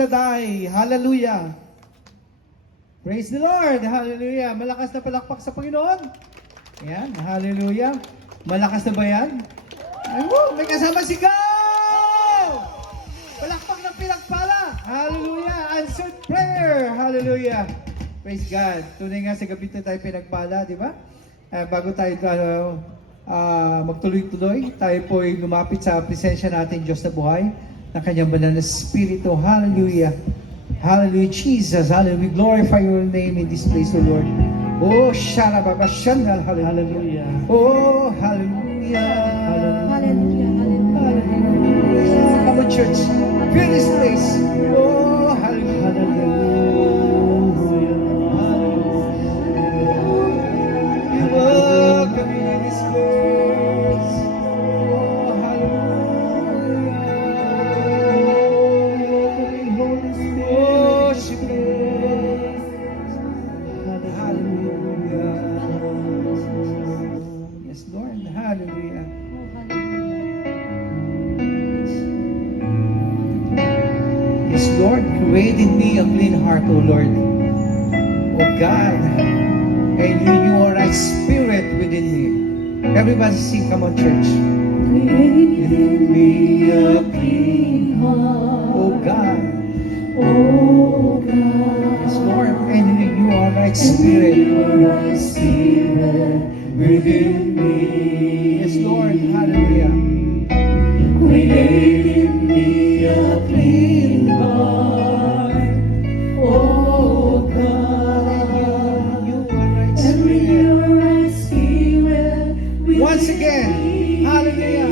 Shaddai. Hallelujah. Praise the Lord. Hallelujah. Malakas na palakpak sa Panginoon. Ayan. Hallelujah. Malakas na ba yan? Ay, woo! May kasama si Go! Palakpak ng pinagpala. Hallelujah. Answered prayer. Hallelujah. Praise God. Tunay nga sa gabi na tayo pinagpala, di ba? Bago tayo magtuloy-tuloy, tayo po ay lumapit sa presensya natin, Diyos na buhay, ng kanyang banal na Espiritu. Hallelujah. Hallelujah, Jesus. Hallelujah. We glorify your name in this place, O Lord. Oh, Sharababa Shandal. Hallelujah. Oh, hallelujah. Hallelujah. Hallelujah. Come on, church. Fill this place. Oh, hallelujah. We welcome you in this place. Oh, hallelujah. Worship you. Hallelujah. Yes, Lord. Hallelujah. Yes, Lord, create in me a clean heart, O Lord. O God, and renew a right spirit within me. Everybody sing, come on, church. Create in me a clean heart, O God, O God, yes, Lord, and renew a right and spirit. renew a right spirit within me. Yes, Lord, hallelujah. Create in me a clean heart, O God, Renew a right and spirit. renew a right spirit within Once again, me. hallelujah.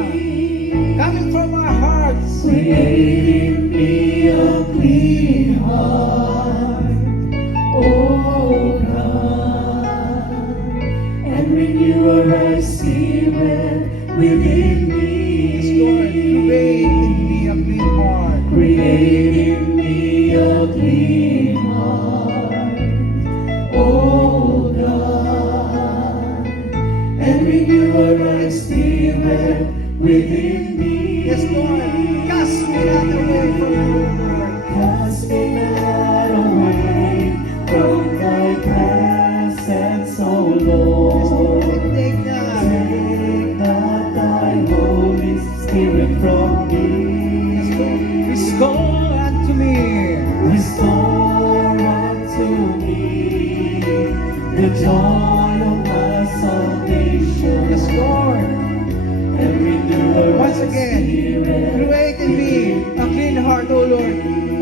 Coming from our hearts. Create in me a clean heart, O God, and renew a right spirit within me. Yes, Lord, create in me a clean heart. Create in me a clean heart, O God, and renew a right spirit within me. Yes, Lord, cast me not away from you, Lord. Cast me not away from thy presence, O Lord. Take that. Take not thy Holy Spirit from Yes, Lord, me. restore unto me. Restore unto me the joy of my salvation. Yes, Lord. And renew a Once right again, spirit create in me a clean heart, O Lord.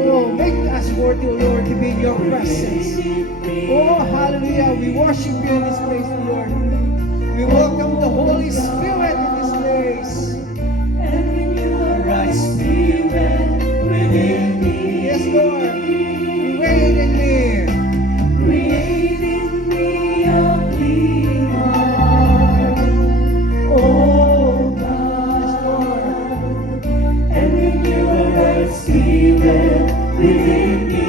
Oh, make us worthy, O Lord, to be in your presence. Oh, hallelujah. We worship you in this place, O Lord. We welcome the Holy Spirit in this place. and renew a right spirit within me. Yes, Lord. Create in me. Create in me a clean heart, O God, and renew a right spirit within me.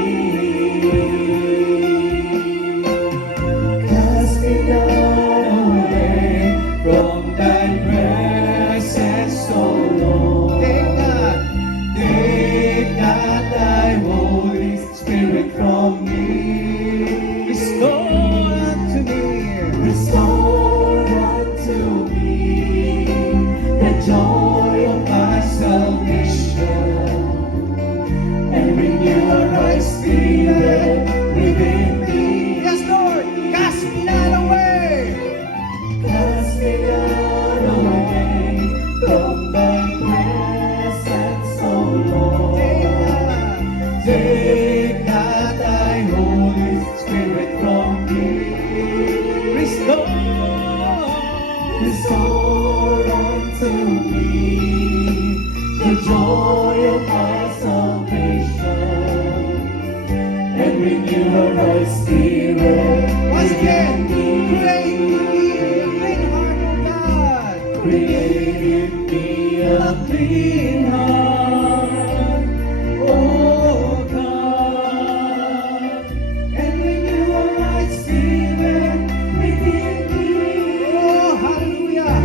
Cast me not away from thy presence, O Lord. Take that. Take not thy Holy Spirit from me. Restore unto me. Restore unto me the joy of my salvation, and renew a right spirit within me. Yes, Lord. Cast me not away. Cast me not away from thy presence, O Lord. Take not thy Holy Spirit from me. Restore. Restore unto me the joy of my salvation, and renew a right spirit Once again, within create in me a clean heart. me. Create in me a clean heart, O God, and renew a right spirit within me. Oh, hallelujah.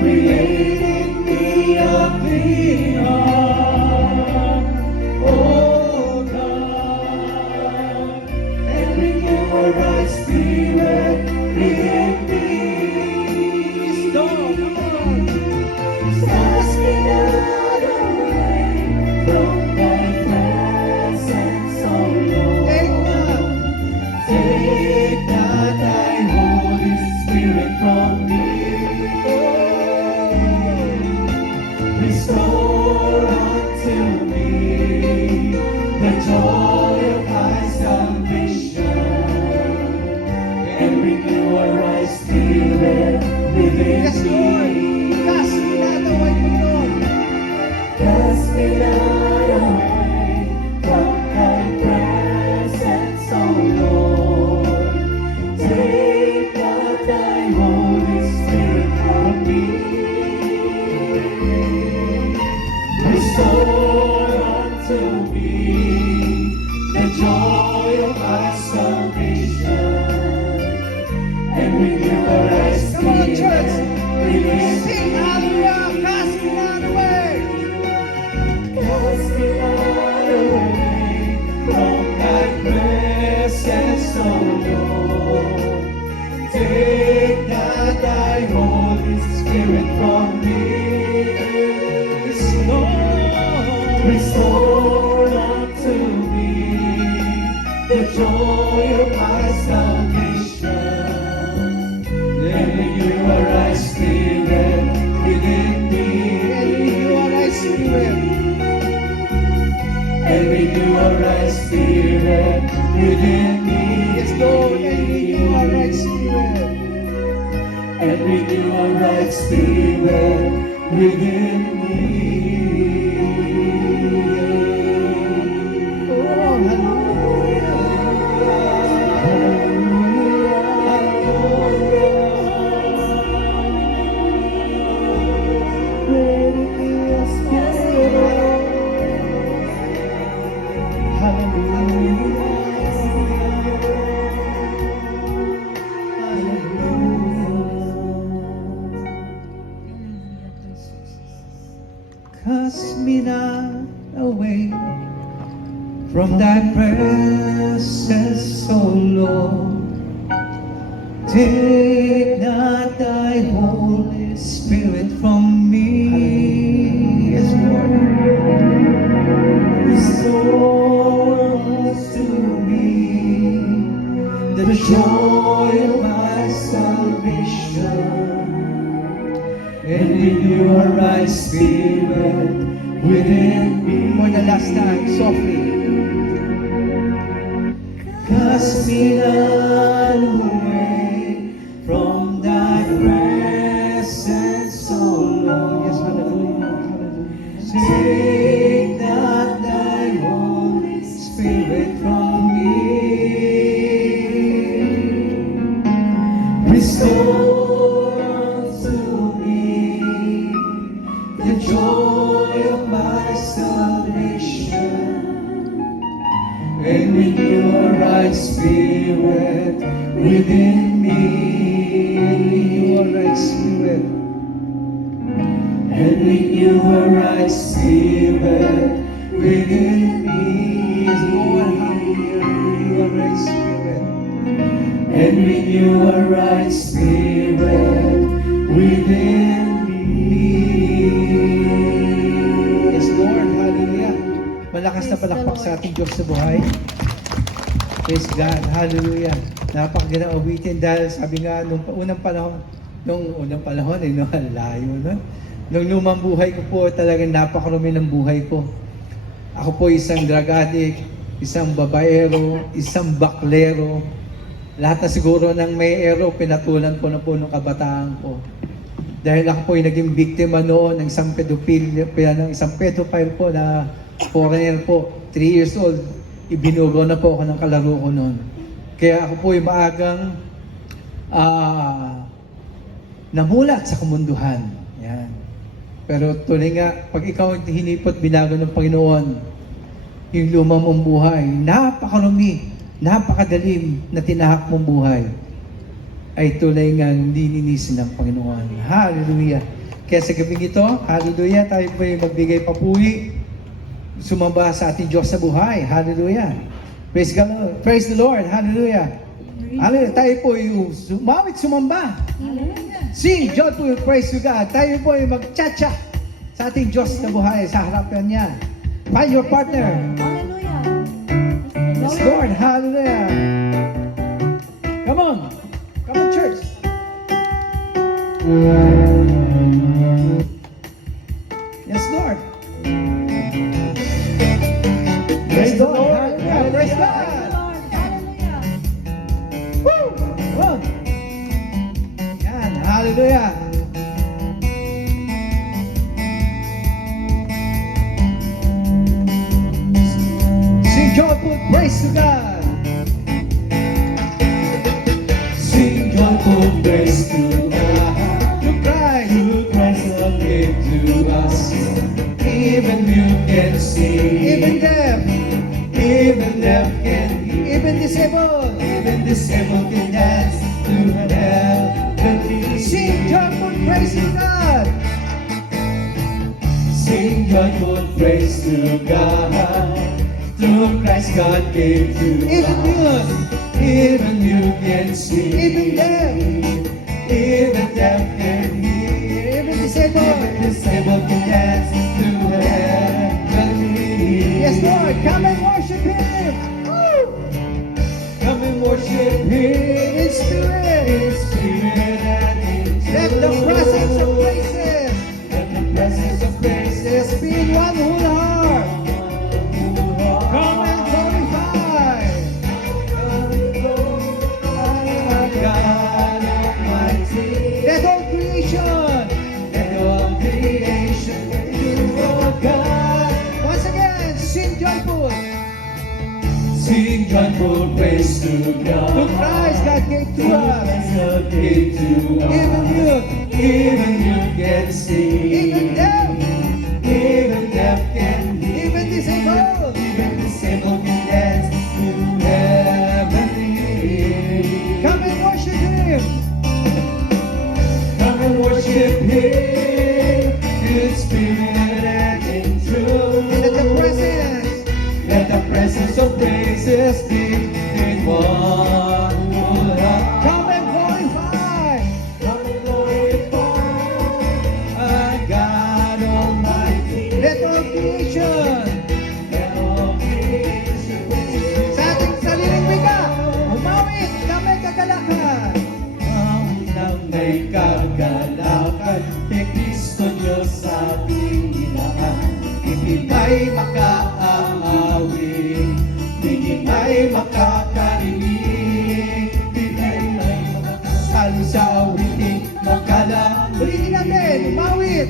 Create in me a clean heart, O joy of my salvation, and renew a right spirit within Yes, Lord. me. Cast me not away, Panginoon. Cast me not away from thy presence, O Lord. Take not thy Holy Spirit from me. Restore unto me the joy of my salvation, and renew a right Come on, church. spirit within Sing hallelujah. Cast me not away. Cast me not away from thy presence, O Lord. Take not thy Holy Spirit from me. Restore unto me the joy of my salvation, and renew a right spirit within me. And renew a right spirit. And renew a right spirit within me. Yes, Lord. And renew a right spirit. And renew a right spirit within me. Oh, hallelujah. Cast me not away from thy presence, O Lord. Take not thy Holy Spirit from me. Yes, Lord. Restore unto me the joy of my salvation, and renew a right spirit within me. For the last time, softly. Cast me not away from thy presence, O Lord. Yes, hallelujah, hallelujah. Take not thy Holy Spirit from me. Restore unto me the joy of my salvation, and renew a right spirit within me. And renew a right spirit. And renew a right spirit within me. Yes, Lord, hallelujah. Renew a right spirit. And renew a right spirit within me. Yes, Lord, hallelujah. Malakas na palakpak sa ating Diyos sa buhay. Praise God, hallelujah. Napakagandang awitin dahil sabi nga nung unang panahon, nung layo nun. Nung lumang buhay ko po, talagang napakarumi ng buhay ko. Ako po isang drug addict, isang babaero, isang baklero. Lahat na siguro ng may ero, pinatulan ko na po nung kabataan ko. Dahil ako po ay naging biktima noon ng isang pedophile po na foreigner po, 3 years old. Ibinugo na po ako ng kalaro ko noon. Kaya ako po ay maagang namulat sa kamunduhan. Yan. Pero tuloy nga, pag ikaw hinipot, binago ng Panginoon, yung lumang mong buhay, napakarumi, napakadalim na tinahak mong buhay, ay tuloy nga nilinisin ng Panginoon. Hallelujah! Kaya sa gabing ito, hallelujah, tayo po ay magbigay papuri, sumamba sa ating Diyos sa buhay. Hallelujah! Praise God, praise the Lord! Hallelujah! Hallelujah! Tayo po ay sumamba. Sing joyful praise to God. Tayo po ay mag-cha-cha sa ating Diyos na buhay sa harapan niya. Find your partner. Hallelujah. Yes, Lord. Hallelujah. Come on. Come on, church. Yes, Lord. Praise the Lord. Hallelujah. Sing joyful praise to God. Sing joyful praise to God. To Christ. To Christ who gave to us. Even you can see. Even deaf. Even deaf can hear. Even disabled. Even disabled can dance to heavenly. Sing joyful praise to God. Sing joyful praise to God. To Christ God gave to Even us. mute. Even you can see. Even deaf. Even deaf can hear. Even disabled. Even disabled can dance to heavenly. Yes, Lord. Come and worship Him. Woo! Come and worship Him In spirit. in spirit and in truth. Let the presence of praises Let the presence of praises be in one whole heart. Come and glorify. Our God Almighty. Let all creation. Let all creation do our God. Once again, sing joyful. Sing joyful praise to God. To Christ God gave to us. God gave to us. Even mute. Even you can see. Even deaf. Even deaf can hear. Even disabled. Even disabled can dance to heavenly. Come and worship Him. Come and worship Him in spirit and in truth. Let the presence. Let the presence of praises be in one whole heart. Come and glorify. Come and glorify our God Almighty. Let all creation. Let all creation Sa ating sariling wika, umawit na may kagalakan. nang may kagalakan kay Kristo Diyos sa ating ilahan. Hindi may makaaawit, hindi may makakarinig, hindi may makasalo sa awiting makalamig. Ulitin natin, umawit.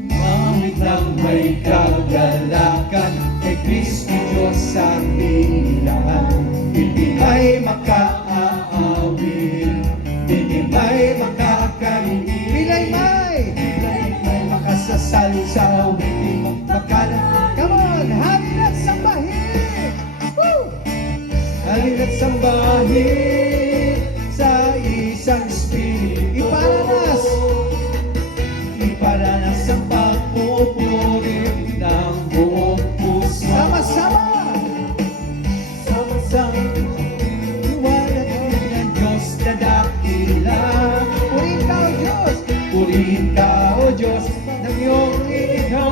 Umawit ng may kagalakan kay Kristo Diyos sa ating ilahan. Hindi may makaaawit, hindi may makakarinig, Pilay may. may makasasalo sa awiting makalamig. Come on, hangin at sambahin. Woo! Halina't sambahin sa isang espiritu. Iparanas. Iparanas ang pagpupuri ng buong puso. Sama-sama. Sama-sama luwalhati ng Diyos na dakila. Purihin ka, O Diyos. Purihin ka, O Diyos, ng iyong inikha.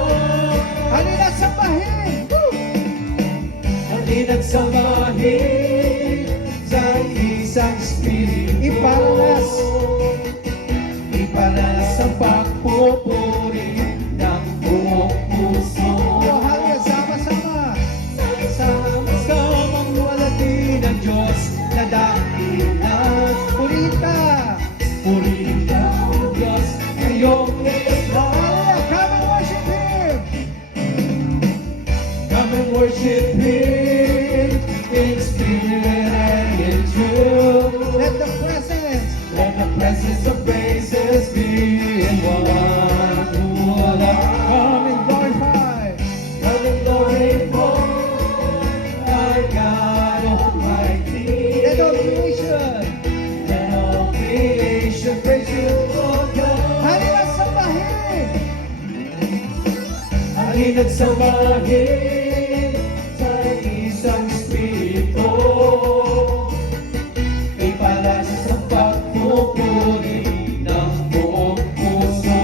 Hangin at sambahin. Woo! Halina't sambahin sa isang espiritu. Iparanas. Iparanas ang pagpupuri ng buong puso. O hangin, sama-sama. Sama-samang luwalhati ng Diyos na dakila. Purihin ka. Purihin ka, O Diyos, ng iyong inikha. Hallelujah. Come and worship Him. Come and worship Him in spirit and in truth. Let the presence. Let the presence of praises be in one whole heart. Come and glorify. Come and glorify our God Almighty. Let all creation. Let all creation praise you, Lord God. Hangin at sambahin. Halina't sambahin sa isang espiritu. Ipalanas ang pagpupuri ng buong puso.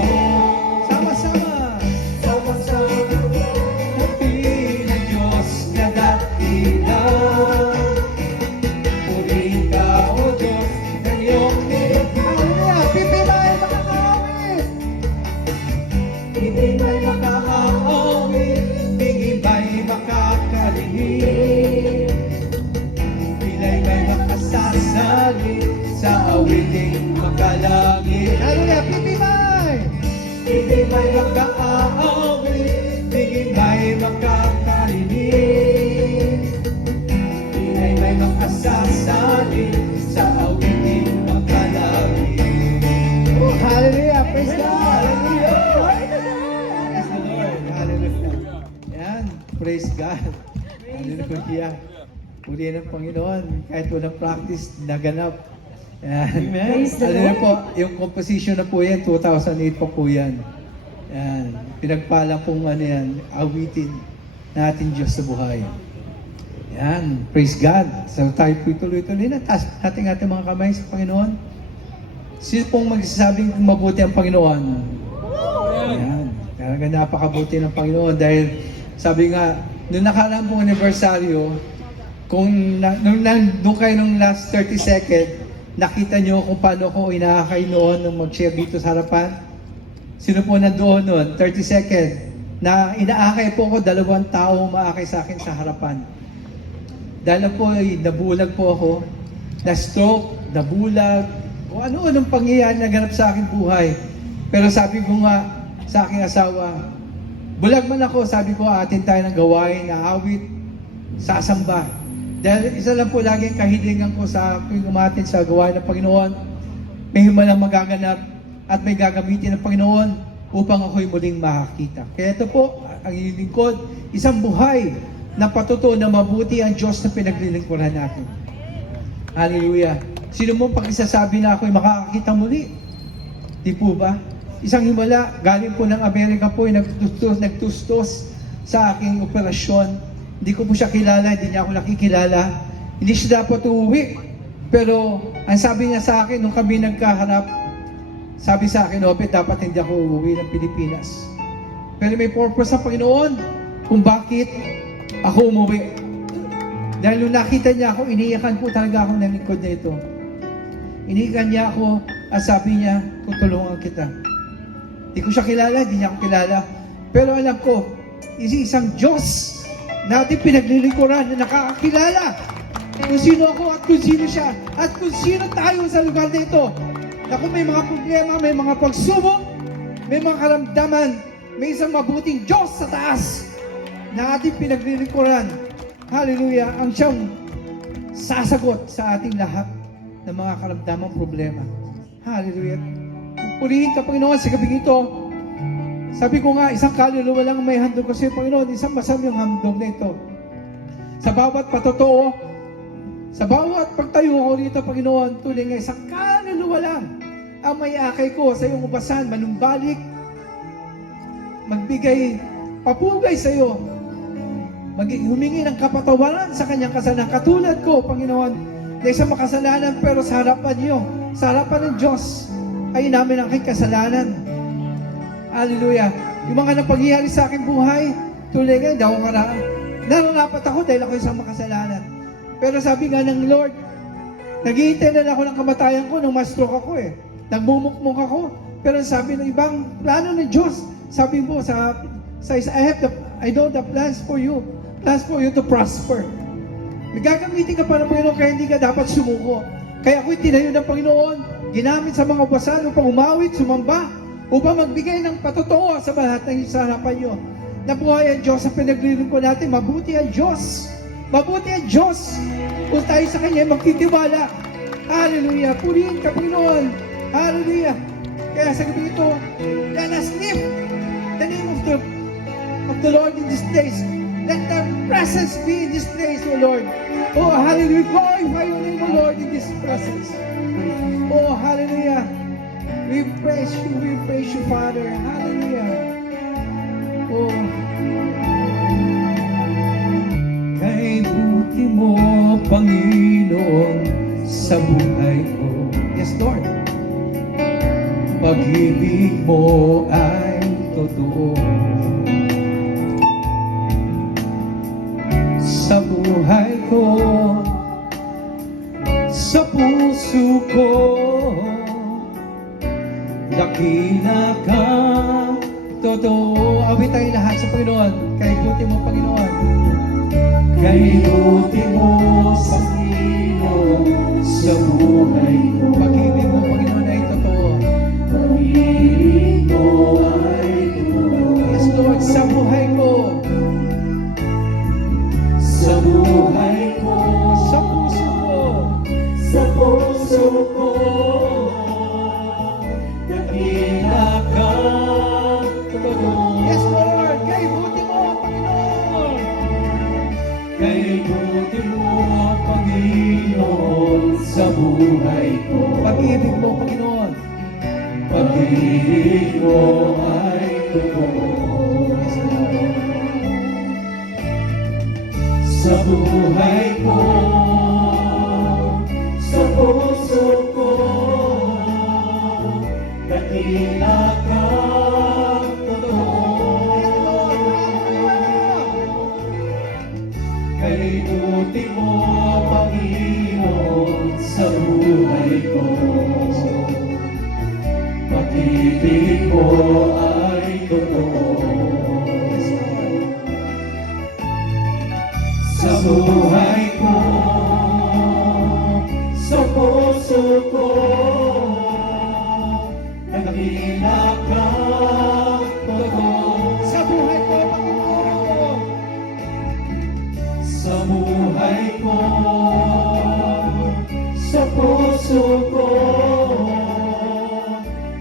Sama-sama. Sama-sama luwalhati ng Diyos na dakila. Purihin ka, O Diyos, ng iyong inikha. Hallelujah. Pipilay makakawit. Hindi may makakaawit, hindi may makakarinig. Pila'y may makasasali sa awiting makaawit, di may makakarinig, di may makasasali sa awiting makalangit. Oh, hallelujah! Praise God! Hallelujah! Praise the Lord! Hallelujah! Yan, praise God! Hallelujah! Puri ng Panginoon, kahit walang practice, naganap. Yan. Praise the Hallelujah Lord. po, yung composition na po yan, 2008 pa po yan. Yan. Pinagpalang pong ano yan, awitin natin Diyos sa buhay. Yan. Praise God. So tayo po tuloy-tuloy na. Taas natin ating mga kamay sa Panginoon. Sino pong magsasabing mabuti ang Panginoon? Yan. Talaga napakabuti ng Panginoon dahil sabi nga, nung nakaraan pong anibersaryo, kung nung kayo nung last 30 second, nakita nyo kung paano ko inaakay noon nung mag-share dito sa harapan? Sino po nandoon noon? 30 second. Na inaakay po ako, 2 tao umaakay sa akin sa harapan. Dahil po ay nabulag po ako, na-stroke, nabulag, o ano-anong pangyayari na ganap sa aking buhay. Pero sabi ko nga sa aking asawa, bulag man ako, sabi ko, atin tayo ng gawain, aawit, sasamba. Dahil isa lang po laging kahilingan ko sa aking umatin sa gawain ng Panginoon, may himalang magaganap at may gagamitin ng Panginoon upang ako'y muling makakita. Kaya ito po, ang inyong lingkod, isang buhay na patutuo na mabuti ang Diyos na pinaglilingkuran natin. Hallelujah. Sino mo pag isasabi na ako'y makakakita muli? Di po ba? Isang himala, galing po ng Amerika po, nagtustos sa aking operasyon. Hindi ko po siya kilala, hindi niya ako nakikilala. Hindi siya dapat uuwi. Pero ang sabi niya sa akin, nung kami nagkaharap, sabi sa akin, Opet, dapat hindi ako uuwi ng Pilipinas. Pero may purpose sa Panginoon kung bakit ako umuwi. Dahil nung nakita niya ako, iniyakan po talaga ako ng lingkod na ito. Iniyakan niya ako at sabi niya, tutulungan kita. Hindi ko siya kilala, hindi niya ako kilala. Pero alam ko, isang Diyos na ating pinaglilingkuran na nakakakilala kung sino ako at kung sino siya at kung sino tayo sa lugar na ito. Na kung may mga problema, may mga pagsubok, may mga karamdaman, may isang mabuting Diyos sa taas na ating pinaglilingkuran. Hallelujah! Ang siyang sasagot sa ating lahat ng mga karamdamang problema. Hallelujah! Purihin ka, Panginoon, sa gabing ito. Sabi ko nga, isang kaluluwa lang may handog kasi, Panginoon, isang masamang handog na ito. Sa bawat patotoo, sa bawat pagtayo ko rito, Panginoon, tuloy nga isang kaluluwa lang ang may akay ko sa iyong ubasan, manumbalik, magbigay, papugay sa iyo, humingi ng kapatawaran sa kanyang kasalanan. Katulad ko, Panginoon, na isang makasalanan, pero sa harapan niyo, sa harapan ng Diyos, ay namin ang aking kasalanan. Hallelujah. Yung mga napangyayari sa aking buhay, tuloy nga, hindi ako karaan. Nararapat ako dahil ako isang makasalanan. Pero sabi nga ng Lord, naghihintay na ako ng kamatayan ko nung ma-stroke ako eh. Nagmumukmuk ako. Pero sabi ng ibang plano ng Diyos, sabi mo I know the plans for you to prosper. May gagamitin ka para Panginoon, kaya hindi ka dapat sumuko. Kaya ako'y tinayo ng Panginoon, ginamit sa mga basan upang umawit, sumamba, upang magbigay ng patotoo sa lahat ng sa harapan nyo. Nabuhay ang Diyos sa pinaglilingkod natin. Mabuti ang Diyos. Mabuti ang Diyos. Kung tayo sa Kanya magtitiwala. Hallelujah. Purihin ka, Panginoon. Hallelujah. Kaya sa gabi ito, let us lift the name of the Lord in this place. Let the presence be in this place, O Lord. Oh, hallelujah. Glorify your name, O Lord, in this presence. Oh, hallelujah. We praise you, Father. Hallelujah. Oh. Kay buti mo, Panginoon, sa buhay ko. Yes, Lord. Pag-ibig mo ay totoo. Sa buhay ko, sa puso ko, dakila ka, totoo. Awit tayo lahat sa Panginoon. Kay buti mo, Panginoon. Kay buti mo, Panginoon, sa buhay ko. Pag-ibig mo, Panginoon, ay totoo. Pag-ibig mo ay Kay buti mo, Panginoon, sa buhay ko. Pag-ibig mo, Panginoon. Pag-ibig mo ay totoo. Sa buhay ko, sa puso ko, dakila kang totoo. Kay buti mo, Panginoon, sa buhay ko. Pag-ibig mo ay totoo. Sa buhay ko, sa puso ko, dakila kang totoo. Sa buhay ko, Panginoon. Sa buhay ko, sa puso ko,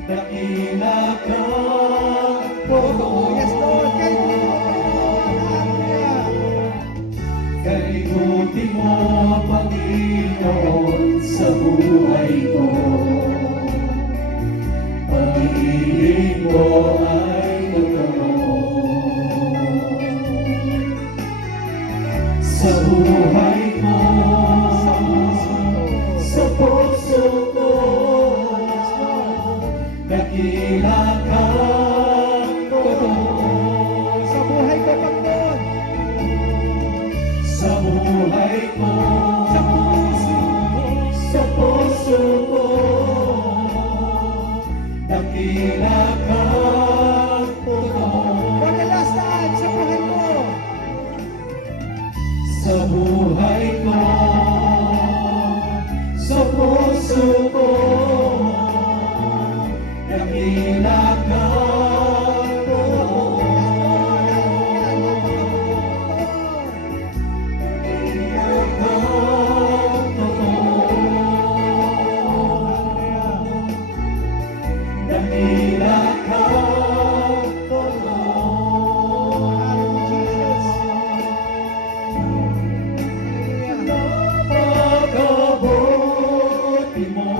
dakila kang totoo. Yes, Lord. Kay buti mo, Panginoon. Hallelujah. Kay buti mo, Panginoon, sa buhay ko. Pag-ibig mo ay totoo. Sa buhay ko, sa puso ko, dakila kang totoo. Sa buhay ko, Panginoon. Sa buhay ko, Sa puso ko. sa puso ko, dakila kang totoo. For the last time, sa buhay ko. Sa buhay ko, sa puso ko, dakila kang totoo. Dakila kang totoo. Pagkabuti mo,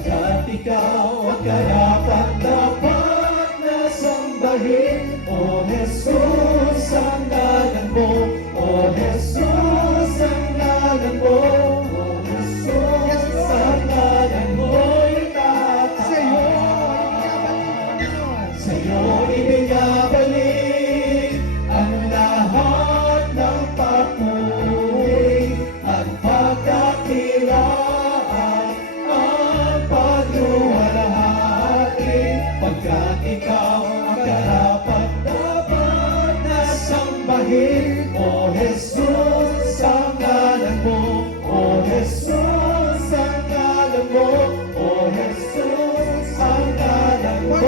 Pagkat ikaw ang karapat-dapat na sambahin. O Jesus, ang ngalan mo. O Jesus, ang ngalan mo. O Jesus, ang ngalan mo'y itataas. Sa'yo ibinabalik ang lahat ng papuri at pagkakilaan ang pagluwalhati. Pagkat ikaw ang karapat-dapat na sambahin. O Jesus, ang ngalan mo. O Jesus, ang ngalan mo. O Jesus, ang ngalan mo.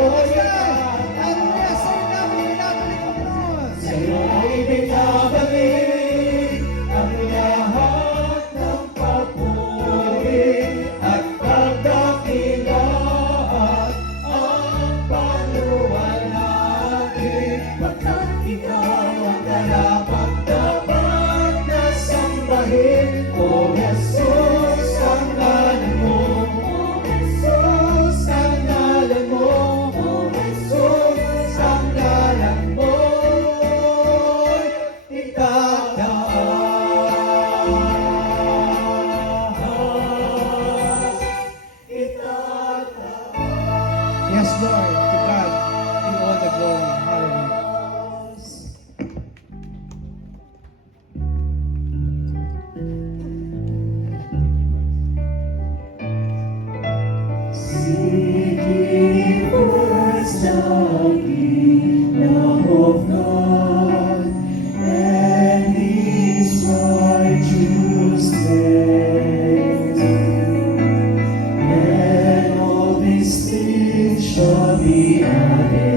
Sa'yo ibinabalik ang lahat ng papuri at pagdakilaan ang paluwalhati. Pagkat ikaw ang karapat-dapat na sambahin. O Jesus, ang ngalan mo. O Jesus, ang ngalan mo. O Jesus, ang ngalan mo. Yes, Lord. To God be all the glory. Hallelujah. Seeking first the kingdom of God and His righteousness, and all these things shall be added